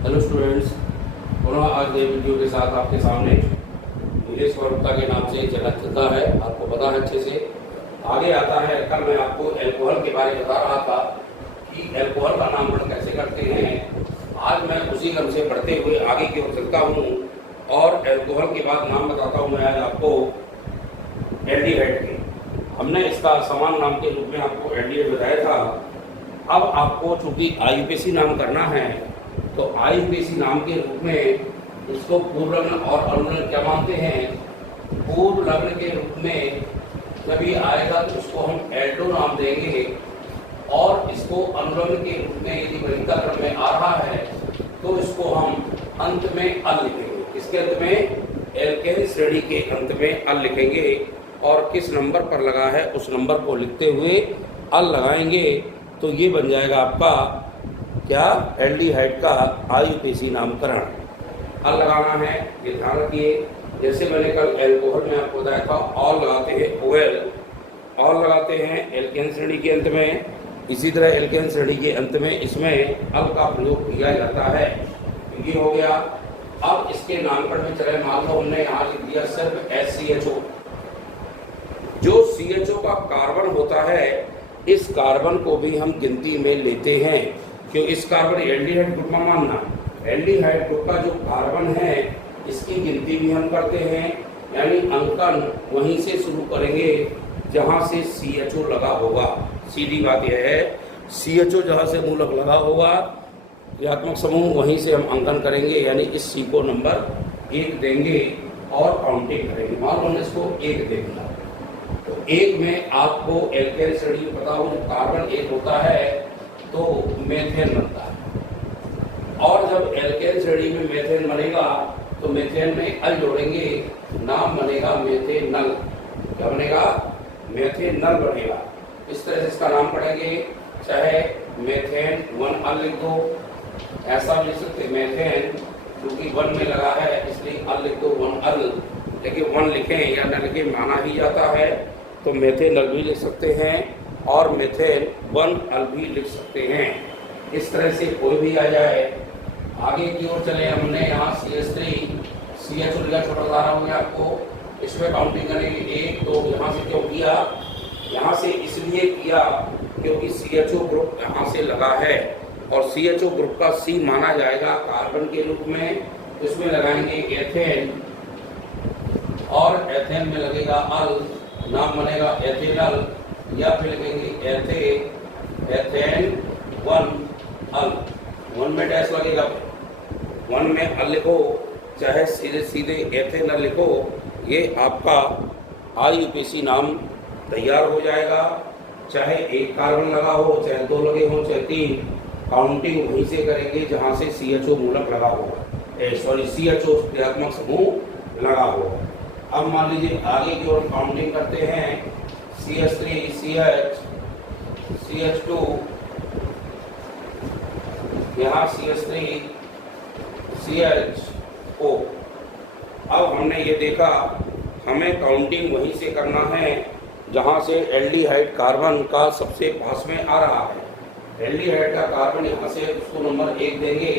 Hello students, पुनः आज नए वीडियो के साथ आपके सामने नीलेश गुप्ता के नाम से जनक चलता है। आपको पता है अच्छे से। आगे आता है, कल मैं आपको एल्कोहल के बारे में बता रहा था कि एल्कोहल का नामकरण कैसे करते हैं। आज मैं उसी क्रम से बढ़ते हुए आगे की ओर चलता हूँ और एल्कोहल के बाद नाम बताता हूँ मैं आज आपको एल्डिहाइड के। हमने इसका समान नाम के रूप में आपको एल्डिहाइड बताया था। अब आपको चूंकि आईयूपीएसी नाम करना है तो आईयूपीएसी नाम के रूप में इसको पूर्व लग्न और अनुलग्न क्या मानते हैं। पूर्व लग्न के रूप में जब ये आएगा तो उसको हम एल्डो नाम देंगे और इसको अनुलग्न के रूप में यदि वलिका क्रम में आ रहा है तो इसको हम अंत में अल लिखेंगे। किसके अंत में? एल्केन श्रेणी के अंत में अल लिखेंगे और किस नंबर पर लगा है उस नंबर को लिखते हुए अल लगाएंगे तो ये बन जाएगा आपका क्या? एल्डिहाइड का आईयूपीएसी नामकरण। अल लगाना है, ये ध्यान रखिए। जैसे मैंने कल एल्कोहल में आपको बताया था, ऑल लगाते हैं ओएल, ऑल लगाते हैं एल्केन श्रेणी के अंत में। इसी तरह एल्केन श्रेणी के अंत में इसमें अल का प्रयोग किया जाता है। ये हो गया। अब इसके नामकरण में चले, मान लो हमने यहाँ लिख दिया सिर्फ SCHO। जो CHO का कार्बन होता है, इस कार्बन को भी हम गिनती में लेते हैं क्यों इस कार्बन एल्डिहाइड ग्रुप में मानना। एल्डिहाइड ग्रुप का जो कार्बन है इसकी गिनती भी हम करते हैं, यानी अंकन वहीं से शुरू करेंगे जहां से CHO लगा होगा। सीधी बात यह है, CHO जहां से मूलक लगा होगा क्रियात्मक समूह वहीं से हम अंकन करेंगे, यानी इस C को नंबर 1 देंगे और काउंटिंग करेंगे। मान लो इसको 1 देंगे तो 1 में आपको एल्केन श्रेणी में पता हो जब कार्बन 1 होता है तो मेथेन बनता है और जब एल्केन श्रेणी में मेथेन बनेगा तो मेथेन में अल जोड़ेंगे, नाम बनेगा मेथेनल। क्या बनेगा? मेथेनल बनेगा। इस तरह से इसका नाम पढ़ेंगे, चाहे मेथेन 1 अल लिख दो, ऐसा लिख सकते मेथेन क्योंकि 1 में लगा है इसलिए अल लिख दो 1 अल। लेकिन 1 लिखें या न लिखें माना ही जाता है तो मेथेनल भी लिख सकते हैं और मेथेन 1 अल भी लिख सकते हैं। इस तरह से कोई भी आ जाए। आगे की ओर चले, हमने यहाँ CH3 CHO लिखा, छोटा उदाहरण हो गया आपको। इसमें काउंटिंग करेंगे 1 2। यहाँ से क्यों किया? यहाँ से इसलिए किया क्योंकि CHO ग्रुप यहाँ से लगा है और CHO ग्रुप का C माना जाएगा कार्बन के रूप में। इसमें लगाएंगे एथेन और एथेन में लगेगा अल, नाम बनेगा एथेनल, या फिर लिखेंगे एथेन 1 अल। 1 में डैश लगेगा, 1 में अल लिखो, चाहे सीधे सीधे एथेनल लिखो। ये आपका आईयूपीएसी नाम तैयार हो जाएगा। चाहे 1 कार्बन लगा हो, चाहे 2 लगे हो, चाहे 3, काउंटिंग वहीं से करेंगे जहां से CHO मूलक लगा होगा, CHO क्रियात्मक समूह लगा होगा। अब मान लीजिए आगे की ओर काउंटिंग करते हैं, CH3 CH CH2, यहाँ CH3 CHO। अब हमने ये देखा हमें काउंटिंग वहीं से करना है जहाँ से एल्डिहाइड कार्बन का सबसे पास में आ रहा है। एल्डिहाइड का कार्बन यहाँ से उसको नंबर 1 देंगे,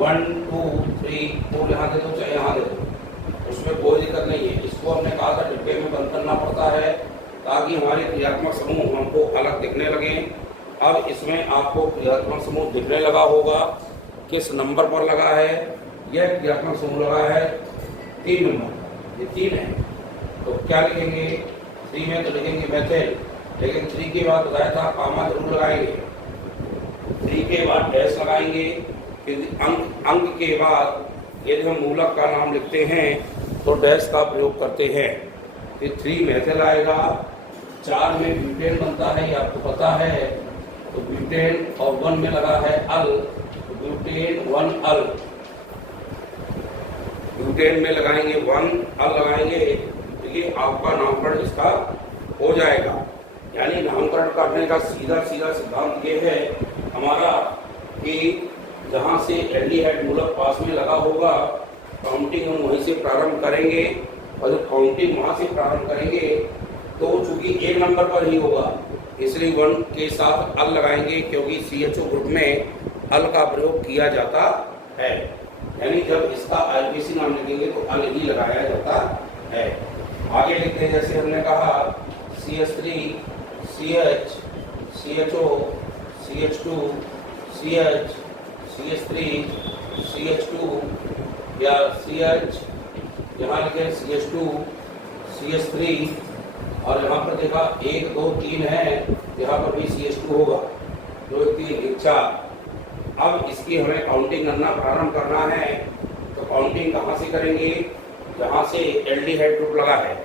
1 2 3 4 यहाँ दे दो, चाहे यहाँ दे दो, उसमें कोई दिक्कत नहीं है। इसको हमने कहा था डिब्बे में बंद करना पड़ता है ताकि हमारे क्रियात्मक समूह हमको अलग दिखने लगे। अब इसमें आपको क्रियात्मक समूह दिखने लगा होगा। किस नंबर पर लगा है? यह क्रियात्मक समूह लगा है 3 नंबर, ये 3 है। तो क्या लिखेंगे? 3 में तो लिखेंगे मेथेन, लेकिन 3 के बाद बताया था कामा जरूर लगाएंगे। 3 के बाद डैश लगाएंगे, फिर अंक के बाद यदि हम मूलक का नाम लिखते हैं तो डैश का प्रयोग करते हैं। फिर 3 मेथेन आएगा। 4 में ब्यूटेन बनता है, ये आपको पता है। तो ब्यूटेन और 1 में लगा है अल, तो ब्यूटेन 1 अल। ब्यूटेन में लगाएंगे 1 अल लगाएंगे तो ये आपका नामकरण इसका हो जाएगा। यानी नामकरण करने का सीधा सीधा सिद्धांत ये है हमारा कि जहाँ से एल्डिहाइड मूलक पास में लगा होगा काउंटिंग हम वहीं से प्रारंभ करेंगे और जब काउंटिंग वहाँ से प्रारंभ करेंगे तो चूंकि 1 नंबर पर ही होगा इसलिए 1 के साथ अल लगाएंगे क्योंकि CHO ग्रुप में अल का प्रयोग किया जाता है, यानी जब इसका आईपीसी नाम लिखेंगे तो अल ही लगाया जाता है। आगे लिखते हैं, जैसे हमने कहा CH3 CH CHO CH2 CH CH3 CH2 या CH, यहाँ लिखे CH2 CH3 और यहाँ पर देखा 1 2 3 है, यहाँ पर भी CH2 होगा, 2 3 1 4। अब इसकी हमें काउंटिंग करना प्रारंभ करना है, तो काउंटिंग कहाँ से करेंगे? जहाँ से एल्डिहाइड ग्रुप लगा है।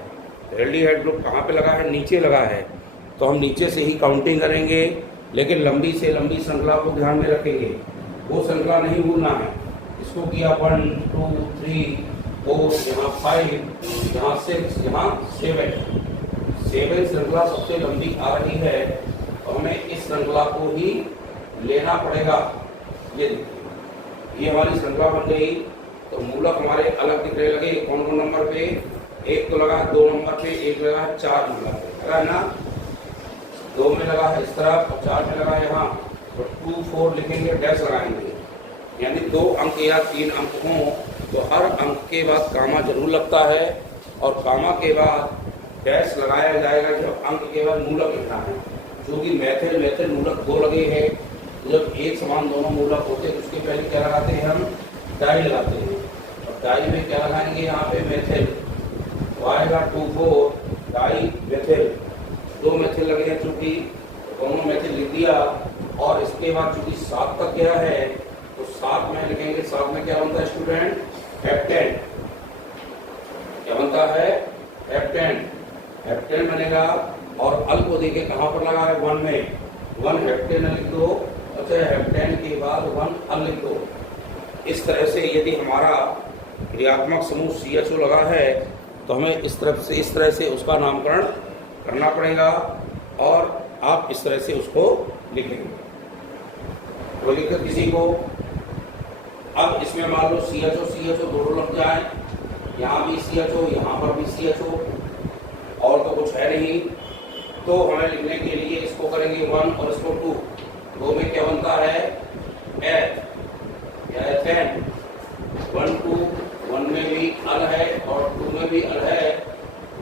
एल्डिहाइड ग्रुप कहाँ पे लगा है? नीचे लगा है, तो हम नीचे से ही काउंटिंग करेंगे, लेकिन लंबी से लंबी श्रृंखला को ध्यान में रखेंगे, वो श्रृंखला नहीं भूलना है। इसको किया 1 2 3 4, यहाँ 5, यहाँ 6, यहाँ 7 श्रृंखला सबसे लंबी आ रही है, तो हमें इस श्रृंखला को ही लेना पड़ेगा। ये देखिए, ये हमारी श्रृंखला बन गई, तो मूलक हमारे अलग दिखने लगे। कौन कौन नंबर पे? 1 तो लगा, 2 नंबर पे, 1 लगा, 4 नंबर पे लगा है ना, 2 में लगा है इस तरफ और 4 में लगा यहाँ, तो 2 4 लिखेंगे, डैश लगाएंगे, यानी 2 अंक या 3 अंक हों तो हर अंक के बाद कामा जरूर लगता है, और कामा के बाद डैश लगाया जाएगा जब अंक के बाद मूलक लिखना है। क्योंकि मैथिल मूलक 2 लगे हैं, जब एक समान दोनों मूलक होते हैं उसके पहले क्या लगाते हैं? हम डाई लगाते हैं, और डाई में क्या लगाएंगे? यहाँ पे मैथिल, तो आएगा 2 4 डाई मैथिल, 2 मैथिल लगे हैं, चूंकि दोनों मैथिल लिख दिया। और इसके बाद चूंकि 7 तक गया है, तो 7 में लिखेंगे, 7 में क्या बनता है स्टूडेंट? हेप्टेन। क्या बनता है? हेप्टेन। हेप्टेन बनेगा, और अल को देखे कहाँ पर लगा है? 1 में, 1 हेप्टेन लिख दो, अच्छा हेप्टेन के बाद 1 अल लिख दो। इस तरह से यदि हमारा क्रियात्मक समूह CHO लगा है, तो हमें इस तरह से उसका नामकरण करना पड़ेगा, और आप इस तरह से उसको लिखेंगे। तो लिखकर किसी को, अब इसमें मान लो CHO दोनों लग जाए, यहाँ भी CHO, यहाँ पर भी CHO, और तो कुछ है नहीं, तो हमें लिखने के लिए इसको करेंगे 1 और इसको 2। 2 में क्या बनता है? एथेन। 1 2, 1 में भी अल है और 2 में भी अल है।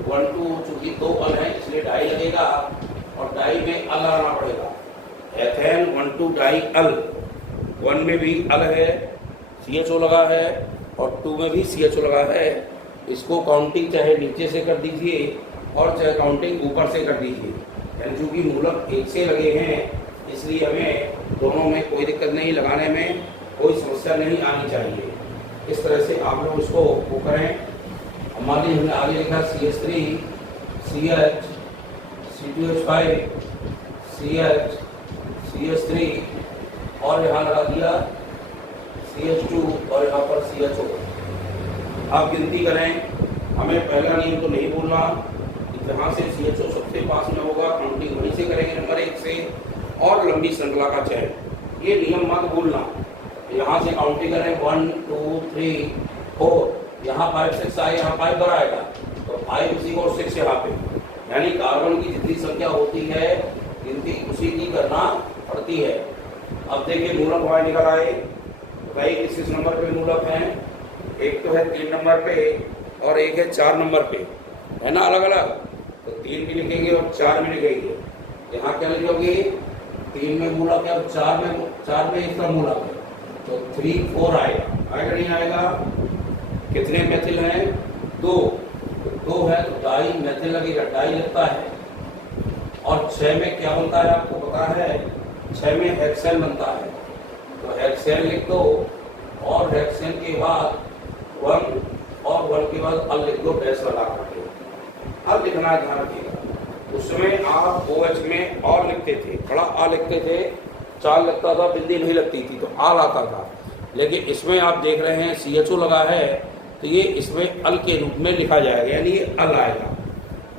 1 2 चूंकि 2 अल है इसलिए डाई लगेगा, और डाई में अल आना पड़ेगा। एथेन 1 2 डाई अल, 1 में भी अल है, CHO लगा है, और 2 में भी CHO लगा है। इसको काउंटिंग चाहे नीचे से कर दीजिए और चाहे काउंटिंग ऊपर से कर दीजिए, यानी चूँकि मूलक एक से लगे हैं इसलिए हमें दोनों में कोई दिक्कत नहीं, लगाने में कोई समस्या नहीं आनी चाहिए। इस तरह से आप लोग उसको वो करें। मान लीजिए हमने आगे लिखा CH3 CH C2H5 CH CH3 और यहाँ लगा दिया CH2 और यहाँ पर CHO। आप गिनती करें, हमें पहला नियम तो नहीं भूलना, जहाँ से CHO सबसे पास में होगा काउंटिंग वहीं से करेंगे नंबर 1 से, और लंबी श्रृंखला का चयन, ये नियम मत भूलना। यहाँ से काउंटिंग करें 1 2 3 4, यहाँ 5 6 आए, यहाँ 5 बार आएगा, तो 5 इसी को 6 यहाँ पे, यानी कार्बन की जितनी संख्या होती है गिनती उसी की करना पड़ती है। अब देखिए मूलक हमारे निकल आए, कई किस नंबर पे मूलक हैं? एक तो है 3 नंबर पे और एक है 4 नंबर पे, है ना, अलग अलग। तो 3 भी लिखेंगे और 4 भी लिखेंगे। यहाँ क्या लिखोगे? 3 में मूलक है और 4 में इसका मूलक है, तो 3 4 आएगा। आएगा नहीं आएगा? कितने मैथिल हैं? 2 है तो डाई मैथिल लगेगा, डाई लगता है। और 6 में क्या बनता है आपको पता है? 6 में हेक्सेन बनता है, तो हेक्सेन लिख दो, और हेक्सेन के बाद 1 और 1 के बाद अल लिख दो, डैश लगा करके। अब लिखना ध्यान रखिएगा, उसमें आप OH में और लिखते थे, बड़ा आ लिखते थे, 4 लगता था, बिंदी नहीं लगती थी तो आल आता था। लेकिन इसमें आप देख रहे हैं CHO लगा है, तो ये इसमें अल के रूप में लिखा जाएगा, यानी ये अल आएगा।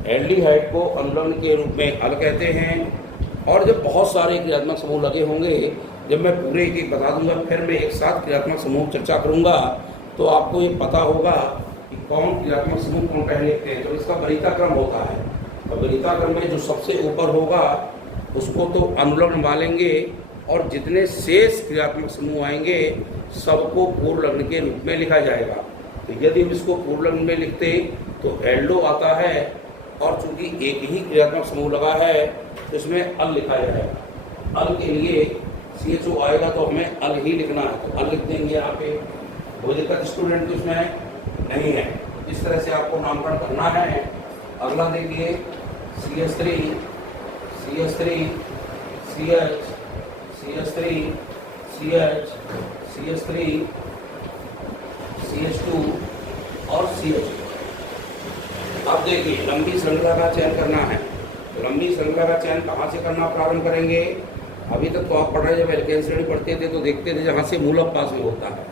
एल्डिहाइड को अम्लन के रूप में अल कहते हैं। और जब बहुत सारे क्रियात्मक समूह लगे होंगे, जब मैं पूरे एक बता दूंगा, फिर मैं एक साथ क्रियात्मक समूह चर्चा करूंगा, तो आपको ये पता होगा कि कौन क्रियात्मक समूह कौन पहले लिखते हैं। तो इसका वरीयता क्रम होता है, तो वरीयता क्रम में जो सबसे ऊपर होगा उसको तो अनुलग्न मानेंगे, और जितने शेष क्रियात्मक समूह आएंगे सबको पूर्ण लग्न के रूप में लिखा जाएगा। तो यदि हम इसको पूर्ण लग्न में लिखते तो एल्डो आता है, और चूंकि एक ही क्रियात्मक समूह लगा है तो इसमें अल लिखा जाएगा। अल के लिए CHO आएगा तो हमें अल ही लिखना है, तो अल लिख देंगे यहाँ पे। वो दिक्कत स्टूडेंट तो इसमें नहीं है। इस तरह से आपको नामकरण करना है। अगला देखिए CH3 CH3 CH CH3 CH CH3 CH2 और CH2। अब देखिए लंबी श्रृंखला का चयन करना है। तो लंबी श्रृंखला का चयन कहाँ से करना प्रारंभ करेंगे? अभी तक तो आप पढ़ रहे, जब एल्केन श्रेणी पढ़ते थे तो देखते थे जहाँ से मूलक पास में होता है,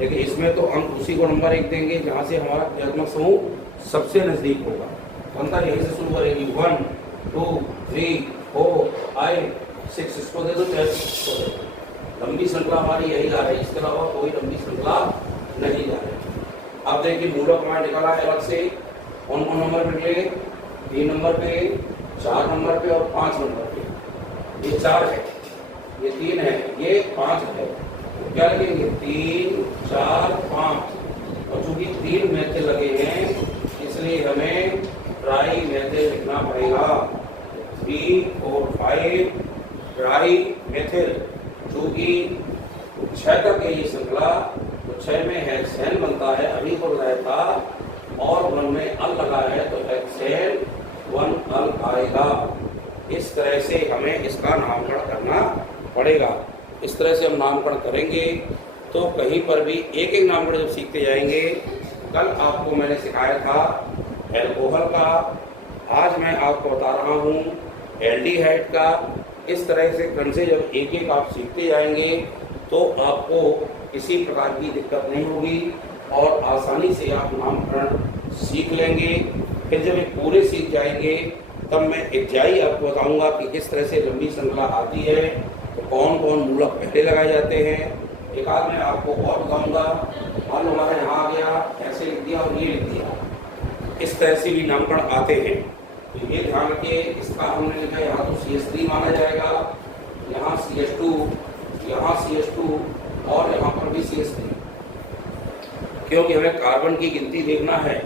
लेकिन इसमें तो हम उसी को नंबर 1 देंगे जहाँ से हमारा क्रियात्मक समूह सबसे नजदीक होगा। अंतर यहीं से शुरू करेंगे 1 2 3 4 5 6, इसको दे दो, 6 को दे दो। लंबी श्रृंखला हमारी यही जा रही है, इसके अलावा कोई लंबी श्रृंखला नहीं जा रही। अब देखिए मूलक हमारा निकला है अलग से। कौन कौन नंबर पे निकले? 3 नंबर पे, 4 नंबर पे और 5 नंबर पे। ये 4 है, ये 3 है, ये 5 है। तो क्या लगेंगे? 3 4 5, और चूंकि 3 मेथड लगे हैं इसलिए हमें ट्राई मेथड लिखना पड़ेगा। 3 4 5 ट्राई मेथड। चूंकि 6 तक है ये श्रृंखला, तो 6 में हेक्सेन बनता है, अभी को बताया था, और 1 में अल लगा है तो हेक्सेन 1 अल आएगा। इस तरह से हमें इसका नामकरण करना पड़ेगा। इस तरह से हम नामकरण करेंगे तो कहीं पर भी एक एक नामकरण जब सीखते जाएंगे। कल आपको मैंने सिखाया था एल्कोहल का, आज मैं आपको बता रहा हूँ एल्डिहाइड का। इस तरह से क्रम से जब एक एक आप सीखते जाएंगे तो आपको किसी प्रकार की दिक्कत नहीं होगी और आसानी से आप नामकरण सीख लेंगे। फिर जब ये पूरे सीख जाएंगे तब मैं एग्जाई आपको बताऊंगा कि किस तरह से लंबी श्रृंखला आती है, तो कौन कौन मूलक पहले लगाए जाते हैं। एक आध मैं आपको और बताऊंगा। मान लो हमारा यहाँ आ गया, ऐसे लिख दिया और ये लिख दिया, इस तरह से भी नामकरण आते हैं। तो ये ध्यान रखिए, इसका हमने लिखा यहाँ तो CH3 माना जाएगा, यहाँ CH2, यहाँ CH2 और यहाँ पर भी CH3, क्योंकि हमें कार्बन की गिनती देखना है।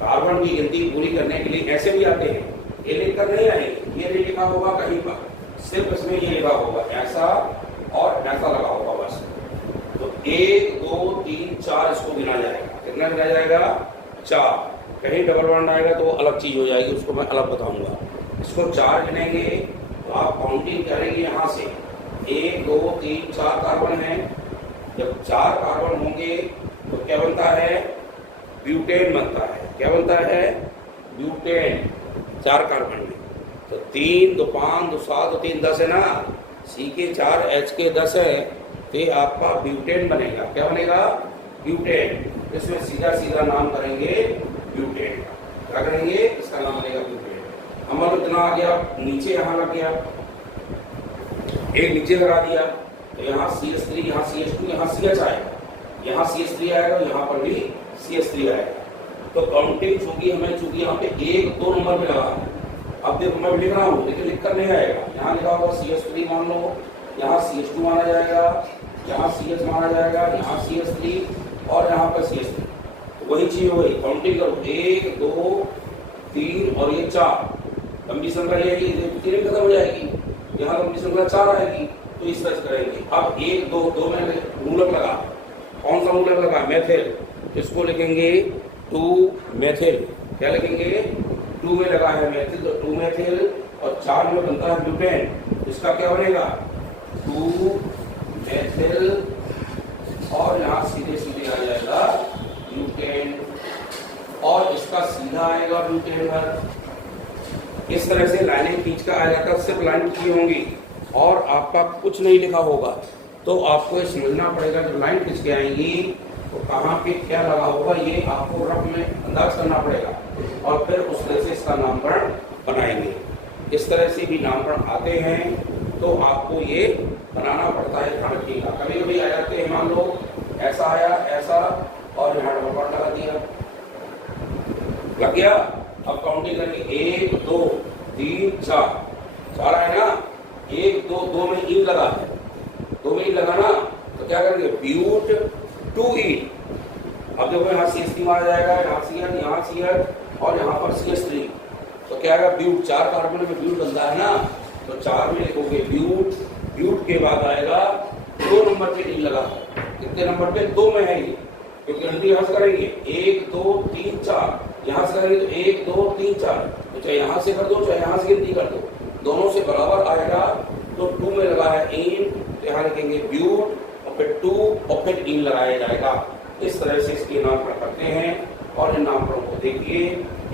कार्बन की गिनती पूरी करने के लिए ऐसे भी आते हैं, ये लिखकर नहीं आएंगे, ये नहीं लिखा होगा कहीं पर, सिर्फ इसमें ये लिखा होगा ऐसा और ऐसा लगा होगा बस। तो 1 2 3 4 इसको गिना जाएगा। कितना गिना जाएगा? 4। कहीं डबल वन आएगा तो वो अलग चीज हो जाएगी, उसको मैं अलग बताऊंगा। इसको 4 गिनेंगे तो आप काउंटिंग करेंगे यहाँ से 1 2 3 4 कार्बन है। जब 4 कार्बन होंगे तो क्या बनता है? ब्यूटेन बनता है। क्या बनता है? ब्यूटेन। 4 कार्बन में तो 3 2 5 2 7 2 3 10 है ना, C के 4 H के 10 है, तो ये आपका ब्यूटेन बनेगा। क्या बनेगा? ब्यूटेन। इसमें सीधा सीधा नाम करेंगे ब्यूटेन का। क्या करेंगे? इसका नाम बनेगा ब्यूटेन। हमारा इतना आ गया, नीचे यहाँ लग गया, एक नीचे लगा दिया तो यहाँ CH3, यहाँ CH2, यहाँ CH आएगा, यहाँ CH3 आएगा, यहाँ पर भी CH3 आएगा। तो काउंटिंग चूंकि यहाँ पे 1 2 नंबर में लगा है। अब देखो मैं लिख रहा हूँ लेकिन लिखकर नहीं आएगा। यहाँ लिखा होगा CH3 मान लो, यहाँ CH2 माना जाएगा, यहाँ CH माना जाएगा, यहाँ CH3 और यहाँ पर CH3। तो वही चीज हो गई। काउंटिंग करो 1 2 3 और ये 4। लंबी श्रृंखला यही 3 खत्म हो जाएगी, यहाँ लंबी श्रृंखला 4 आएगी। तो इस तरह से करेंगे। अब 1 2 2 में मूलक लगा, कौन सा मूलक लगा? मेथिल। इसको लिखेंगे 2 मेथिल। क्या लिखेंगे? 2 में लगा है मेथिल, तो 2 मेथिल, और 4 में बनता है ब्यूटेन। इसका क्या बनेगा? 2 मेथिल, और यहाँ सीधे सीधे आ जाएगा ब्यूटेन, और इसका सीधा आएगा ब्यूटेन पर। इस तरह से लाइनें खींच कर आ जाता, सिर्फ लाइन खींची होंगी और आपका कुछ नहीं लिखा होगा। तो आपको ये समझना पड़ेगा, जब लाइन खींच के आएंगी तो कहाँ पे क्या लगा होगा ये आपको रफ में अंदाज करना पड़ेगा, और फिर उस तरह से इसका नामकरण बनाएंगे। इस तरह से भी नामकरण आते हैं तो आपको ये बनाना पड़ता है, ध्यान रखिएगा। कभी कभी आ जाते हैं, मान लो ऐसा आया, ऐसा, और यहाँ डबल पॉइंट लगा दिया, लग गया। अब काउंटिंग करेंगे 1 2 3 4 आया ना, 1 2 2 में इन लगा है, 2 में ई लगाना, तो क्या करेंगे ब्यूट 2E। अब देखो यहाँ CH3 मारा जाएगा, यहाँ CH, यहाँ CH और यहाँ पर CH3, तो क्या आएगा ब्यूट। 4 कार्बन में ब्यूट बनता है ना, तो 4 में लिखोगे ब्यूट। ब्यूट के बाद आएगा 2 नंबर पे ई लगा है। कितने नंबर पे? 2 में है ये, क्योंकि गिनती यहाँ से करेंगे 1 2 3 4, यहाँ से करेंगे तो 1 2 3 4, तो चाहे यहाँ से कर दो चाहे यहाँ से गिनती कर दो, दोनों से बराबर आएगा। तो 2 में लगा है इन, तो यहाँ लिखेंगे ब्यूट और फिर 2 और फिर इन लगाया जाएगा। इस तरह से इसके नामकरण करते हैं। और इन नामकरणों को देखिए,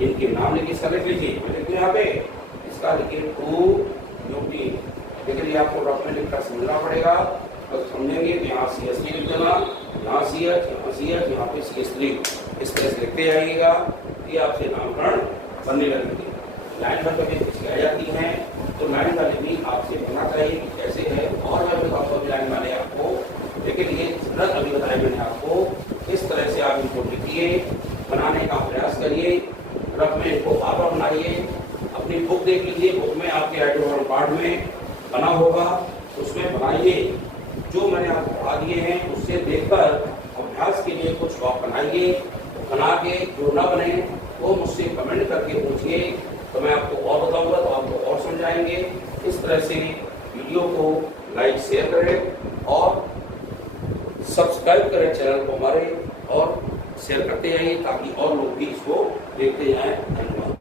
इनके नाम लिखिए, इसका लिख लीजिए, मैं लिखूँ यहाँ पे, इसका लिखिए 2 ब्यूटीन। लेकिन ये आपको रफ में लिखकर समझना पड़ेगा, तो समझेंगे तो यहाँ CH3 लिख देना, यहाँ CH, यहाँ CH, यहाँ पे CH3, इस तरह से लिखते जाइएगा। ये आपसे नामकरण बनने लगेंगे। लाइन पर कभी आ जाती हैं तो लाइन वाले भी आपसे बनना चाहिए कि कैसे है, और मैं बताऊँगा लाइन वाले आपको, लेकिन ये सिद्धांत अभी बताया मैंने आपको। इस तरह से आप इनको लिखिए, बनाने का प्रयास करिए, रफ में इनको बार बनाइए। अपनी बुक देख लीजिए, बुक में आपके आइटम पार्ट में बना होगा, उसमें बनाइए। जो मैंने आपको पढ़ा दिए हैं उससे देखकर अभ्यास के लिए कुछ वाक बनाइए, बना के जो ना बने वो मुझसे कमेंट करके पूछिए, तो मैं आपको और बताऊंगा, तो आपको और समझाएंगे। इस तरह से वीडियो को लाइक शेयर करें और सब्सक्राइब करें चैनल को हमारे, और शेयर करते जाइए ताकि और लोग भी इसको देखते जाएं।